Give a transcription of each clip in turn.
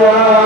glória.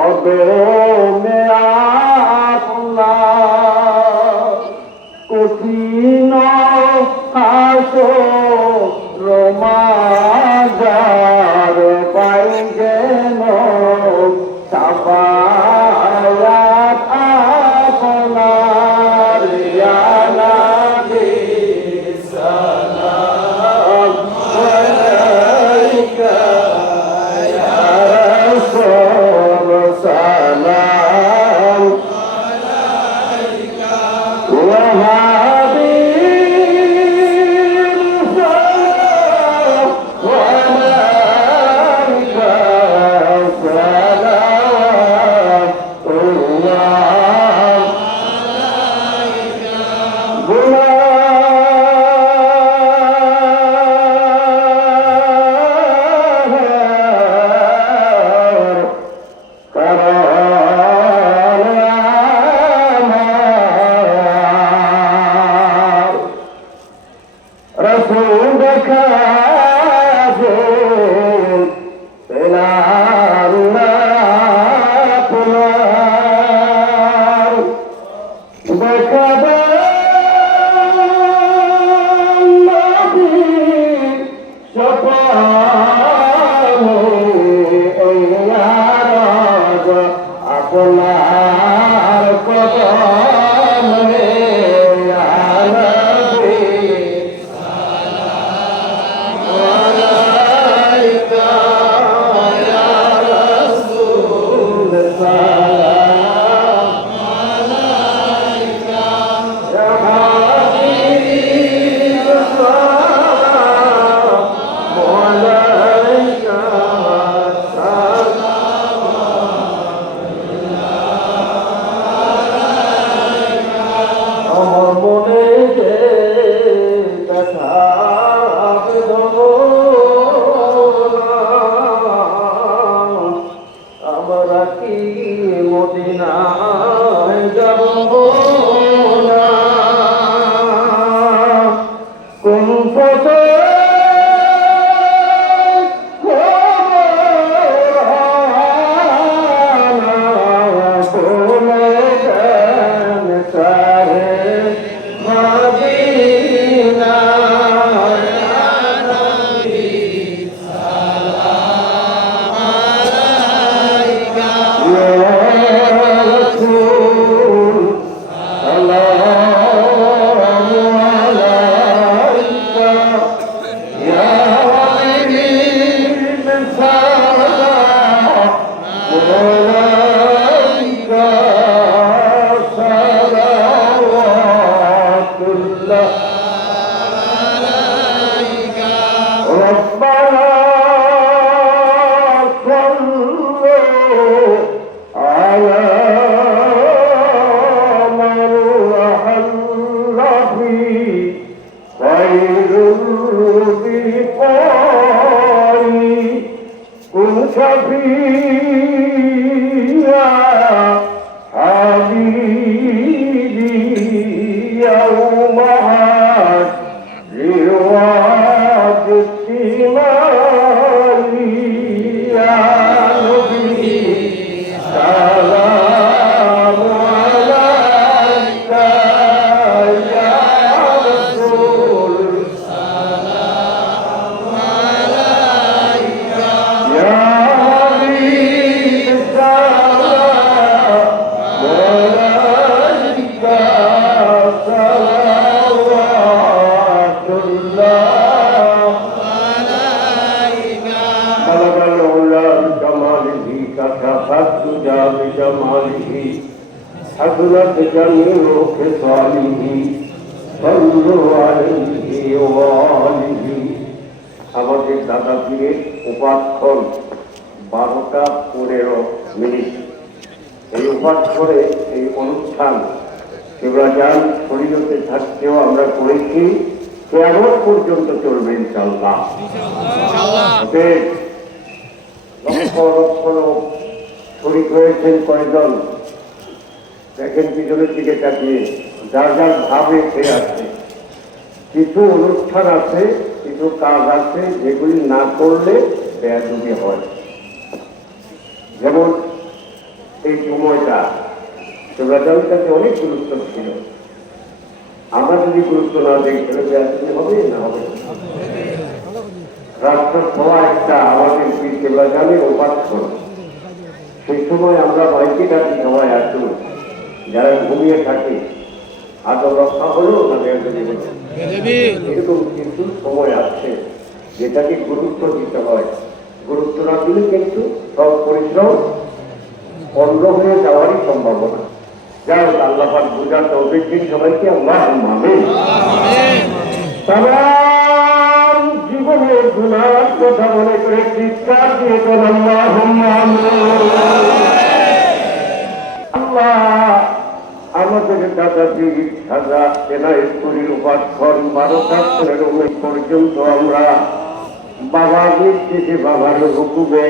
আবেদন قل ففي আমাদের দাদা পীরের বারোটা পনেরো মিনিট। এই উপাক্ষরে এই অনুষ্ঠান শিবরাজান শরীরতে থাকতেও আমরা করেছি। কেমন পর্যন্ত চলবে ইনশাল্লাহ লক্ষ লক্ষ লোক শরিক হয়েছেন কয়জন? দেখেন পিছনের দিকে তাকিয়ে। যার যার ভাবে সে আছে কিছু অনুষ্ঠান আছে, কিছু কাজ আছে, যেগুলি না করলে বেয়াদুমি হয়। যেমন এই সময়টা শিবরাজানের কাছে অনেক গুরুত্ব ছিল। আমরা যদি গুরুত্ব না দিই, তাহলে হবে না হবে? না? রাষ্ট্রসভা একটা আমাদের পীর শিবরাজানের উপাস্য সেই সময় আমরা বাইকে ডাকি সবাই আসুন। যারা ঘুমিয়ে থাকে, আদর রক্ষা হলো না বেয়াদুমি হলো এরকম কিছু সময় আছে যেটাকে গুরুত্ব দিতে হয়। গুরুত্ব না দিলে কিন্তু সব পরিশ্রম বন্ধ হয়ে যাওয়ারই সম্ভাবনা। যাই হোক, আল্লাহ বুঝার তৌফিক সবাইকে, আল্লাহ আমিন তাম জীবনের গুণার কথা মনে করে চিৎকার দিয়ে তোল আল্লাহ আল্লাহ আমাদের দাদাজি সাজা এনায়তপুরীর উপাক্ষর বারোটা পর্যন্ত আমরা বাবা নির্দেশে বাবার হুকুমে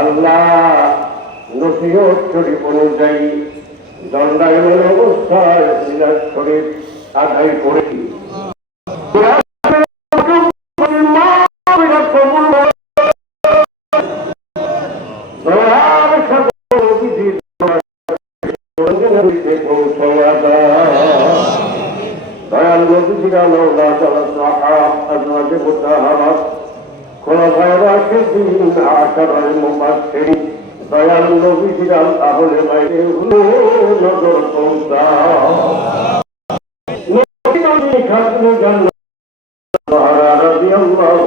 আল্লাহ নসিহত অনুযায়ী দণ্ডায়মান অবস্থায় শরীর আদায় করেছি। আজওয়াজে মুতাহারাত খোলাফায়ে রাশিদিন আশারায়ে মুবাশশিরিন দয়াল নবীরা আহলে বাইরে হুলো নজর পৌঁছা নবী নবী খাতুন জান্নাত রাদিয়াল্লাহু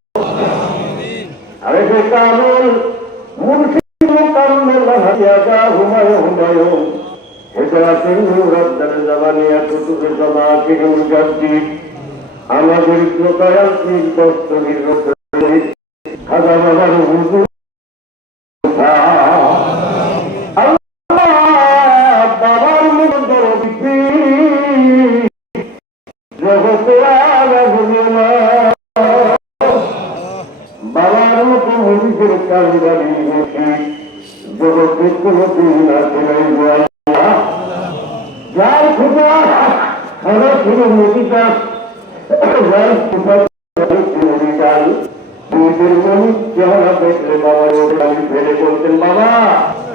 আরে সে কানুন মুর্শিদ মুকাম্মেল হাদিয়া যা হুমায়ু হুমায়ু হেজরাতে রব্দার জামানিয়া কুতুবে জামাতির মুজাদ্দিদ আমাদের দয়াল পীর দস্তগীর রসুল খাজা বাবার হুজুর বাবার মতো মন্দির কারিগরি বসে জগতে কোনো দিন আছে যার খুদা খানা ছিল নদীটা যার খুদা নদীটাই নিজের মনি চেহারা দেখলে বাবা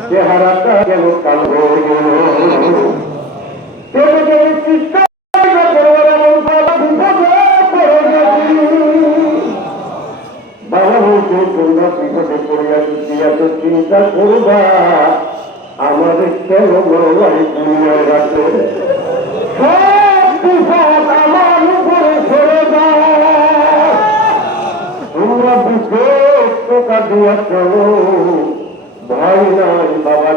চেহারাটা কেন কালো হয়ে গেল কেন চিন্তা করবা, আমাদের কেন বলা সবাই দুনিয়ায় রাখে নাই, বাবা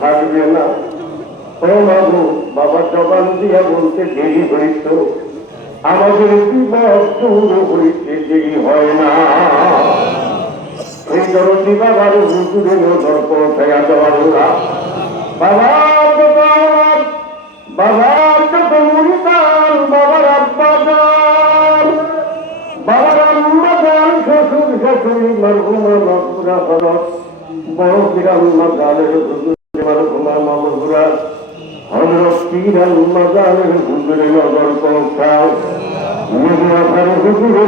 থাকবে না। বাবু দিয়া আমাদের বিপদ দূর হইতে দেরি হয় না। এই দরদি বাবার হুজুরের নজর পৌঁছাইয়া দেওয়ার ওরা বাবা বাবা মুরিদান বাবার আব্বা যান বাবার আম্মা যান শ্বশুর, শাশুড়ি মরহুমা মকুরা হরত বড় বিরাম্মা গানের হুজুর মরহুমা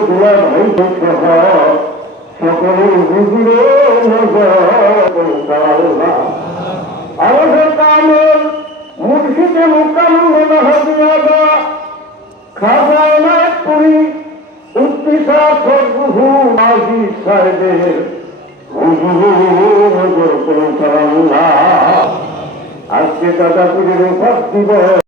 দোয়া ভাই সকলে পৌঁছাও আমাদের কামের মুর্শিদে মুকাম্মল হদিয়াদা খাজানা পুরি উত্তিসা সরবুহু মাঝি সাহেবের আজকে দাদা পীরের উপাস দিব এই রবিবার আল্লাহ